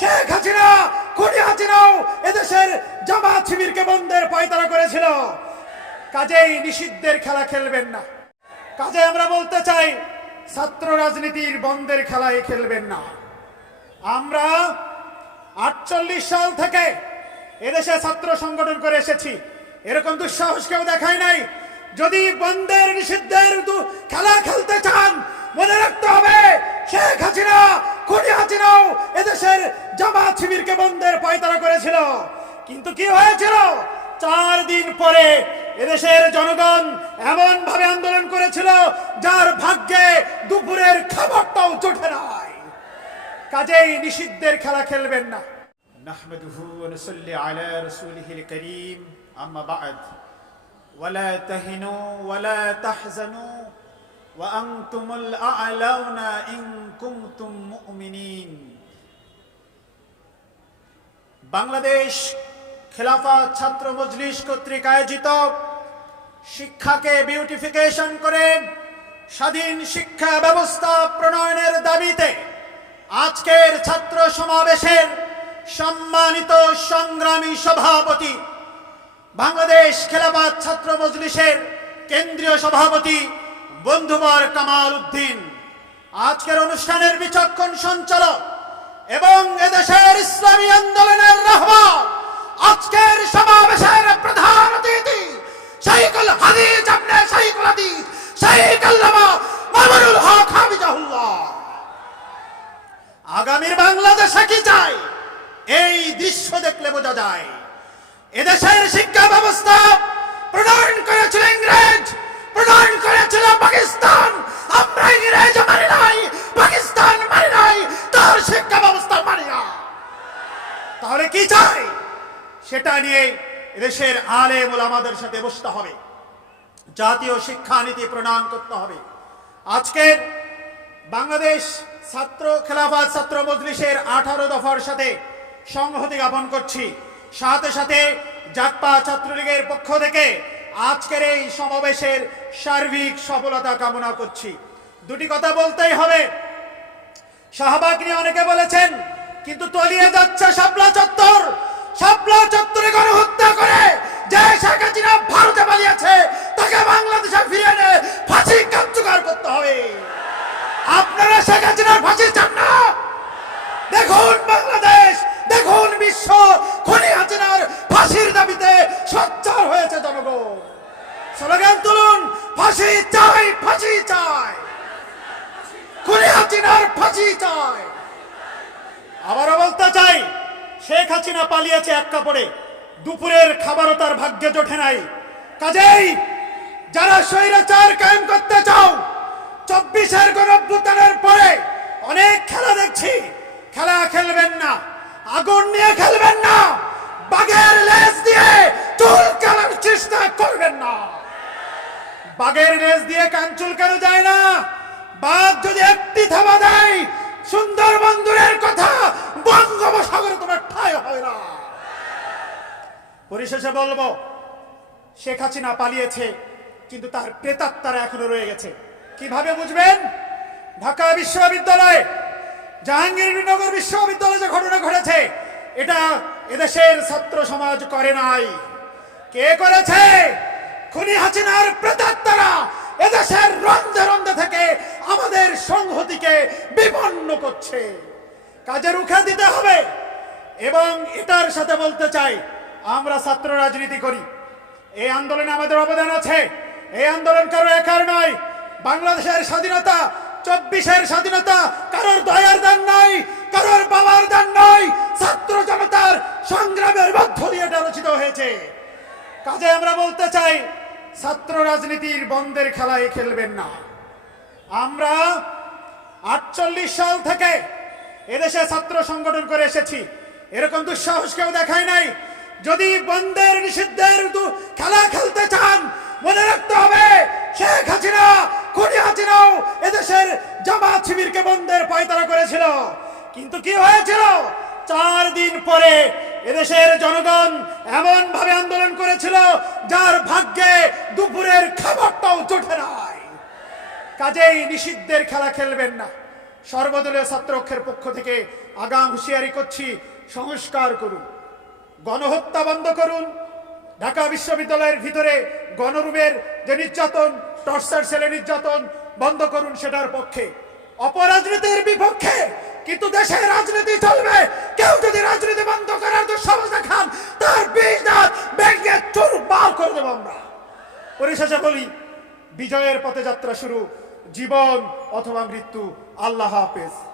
শেখ হাসিনা, খুনি হাসিনাও এদেশের জামাত শিবিরকে বন্ধের পায়তারা করেছিল। কাজেই নিষিদ্ধের খেলা খেলবেন না। কাজে আমরা বলতে চাই, ছাত্র রাজনীতির বন্ধের খেলায় খেলবেন না। আমরা আটচল্লিশ সাল থেকে এদেশে ছাত্র সংগঠন করে এসেছি। এরকম দুঃসাহস কেউ দেখায় নাই। যদি বন্ধের নিষিদ্ধের খেলা খেলতে চান, মনে রাখতে হবে, শেখ হাসিনা খুনি হাসিনাও এদেশের জামাত শিবিরকে বন্ধের পায়তারা করেছিল কিন্তু কি হয়েছিল চার দিন পরে এদেশের জনগণ এমন ভাবে আন্দোলন করেছিল যার ভাগ্যে দুপুরের খাবারটাও জোটে নাই কাজেই নিষিদ্ধের খেলা খেলবেন না نحمده ونصلي على رسوله الكريم أما بعد ولا تهنوا ولا تحزنوا বাংলাদেশ খেলাফত ছাত্র মজলিস কর্তৃক আয়োজিত শিক্ষাকে বিউটিফিকেশন করে স্বাধীন শিক্ষা ব্যবস্থা প্রণয়নের দাবিতে আজকের ছাত্র সমাবেশের সম্মানিত সংগ্রামী সভাপতি, বাংলাদেশ খেলাফত ছাত্র মজলিসের কেন্দ্রীয় সভাপতি বন্ধুবর কামাল উদ্দিন। আজকের অনুষ্ঠানের বিচক্ষণ সঞ্চালক এবং এদেশের ইসলামী আন্দোলনের রহমান, আজকের সমাবেশের প্রধান অতিথি শাইকুল হাদিস আপনি শাইকুল হাদিস শাইখ আল্লামা মামুনুল হক হাফিজাহুল্লাহ। আগামীর বাংলাদেশে কি চাই? এই দৃশ্য দেখলে বোঝা যায়। এদেশের শিক্ষা ব্যবস্থা প্রণয়ন করেছিল ইংরেজ সেটা নিয়ে দেশের আলেম আমাদের সাথে বসতে হবে। জাতীয় শিক্ষানীতি প্রণয়ন করতে হবে। আজকের বাংলাদেশ ছাত্র, খেলাফত ছাত্র মজলিসের আঠারো দফার সাথে সংহতি জ্ঞাপন করছি। সাথে সাথে জাকপা ছাত্রলীগের পক্ষ থেকে আজকের এই সমাবেশের সার্বিক সফলতা কামনা করছি। দুটি কথা বলতেই হবে। শাহবাগ নিয়ে অনেকে বলেছেন, কিন্তু তলিয়ে যাচ্ছে শাপলা চত্বর। শাপলা চত্বরে গণহত্যা করে যে শেখ হাসিনা ভারতে পালিয়েছে, তাকে বাংলাদেশে ফিরে এনে ফাঁসি কার্যকর করতে হবে। আপনারা শেখ হাসিনার ফাঁসি চান না? দেখুন বাংলাদেশ, দেখুন বিশ্ব, খনি হাসিনার ফাঁসির দাবিতে সোচ্চার হয়েছে জনগণ। স্লোগান তুলুন, ফাঁসি চাই ফাঁসি চাই। খুনি হাসিনার ফাঁসি চাই। আবারও বলতে চাই শেখ হাসিনা পালিয়েছে এক কাপড়ে। দুপুরের খাবারও তার ভাগ্যে জোটে নাই। কাজেই যারা স্বৈরাচার কায়েম করতে চাও, চব্বিশের গণভ্যুত্থানের পরে অনেক খেলা দেখছি। খেলা খেলবেন না, আগুন নিয়ে খেলবেন না, বাঘের লেজ দিয়ে চুল খেলার চেষ্টা করবেন না। বাঘের লেজ দিয়ে কান চুলকানো যায় না? বাঘ যদি একটি থাবা দেয় সুন্দর বন্ধুরের কথা বঙ্গোপসাগরে তোমার ঠাই হবে না। পরিশেষে বলব, শেখ হাসিনা পালিয়েছে, কিন্তু তার প্রেতাত্মারা এখনও রয়ে গেছে। কীভাবে বুঝবেন? ঢাকা বিশ্ববিদ্যালয় জাহাঙ্গীরনগর বিশ্ববিদ্যালয়ে যে ঘটনা ঘটেছে, এটা এদেশের ছাত্র সমাজ করে নাই। কে করেছে? খুনি হাসিনার প্রেতাত্মারা এদেশের রন্ধে রন্ধে থেকে আমাদের সংহতিকে বিপন্ন করছে। কাজে রুখে দিতে হবে। এবং এটার সাথে বলতে চাই, আমরা ছাত্র রাজনীতি করি। এই আন্দোলনে আমাদের অবদান আছে। এই আন্দোলন কারও একার নয়। বাংলাদেশের স্বাধীনতা, চব্বিশের স্বাধীনতা কারোর দয়ার দান নাই, কারোর বাবার দান নাই। ছাত্র জনতার সংগ্রামের মধ্য দিয়ে এটা রচিত হয়েছে। কাজে আমরা বলতে চাই, ছাত্র রাজনীতির বন্ধের খেলায় খেলবেন না। আমরা আটচল্লিশ সাল থেকে এদেশে ছাত্র সংগঠন করে এসেছি। এরকম দুঃসাহস কেউ দেখায় নাই। যদি বন্ধের নিষিদ্ধের খেলা খেলতে চান, মনে রাখতে হবে, শেখ হাসিনা, খুনি হাসিনাও এদেশের জামাত শিবিরকে বন্ধের পায়তারা করেছিল। কিন্তু কি হয়েছিল? চার দিন পরে এদেশের জনগণ এমন ভাবে আন্দোলন করেছিল, যার ভাগ্যে দুপুরের খাবারটাও জোটে নাই। কাজেই নিষিদ্ধের খেলা খেলবেন না। সর্বদলীয় ছাত্রপক্ষের পক্ষ থেকে আগাম হুঁশিয়ারি করছি, সংস্কার করুন। গণহত্যা বন্ধ করুন। ঢাকা বিশ্ববিদ্যালয়ের ভিতরে গণরুমের যে নির্যাতন, টর্চার সেলে নির্যাতন বন্ধ করুন সেটার পক্ষে। অপরাজনীতির বিপক্ষে কিন্তু দেশের রাজনীতি চলবে। কেউ যদি রাজনীতি বন্ধ করার দুঃসাহস দেখান, তার বিষ দাঁত ব্যাংকে চুর বার করে দেবো আমরা। পরিশেষে বলি, বিজয়ের পথে যাত্রা শুরু। জীবন অথবা মৃত্যু আল্লাহ হাফেজ।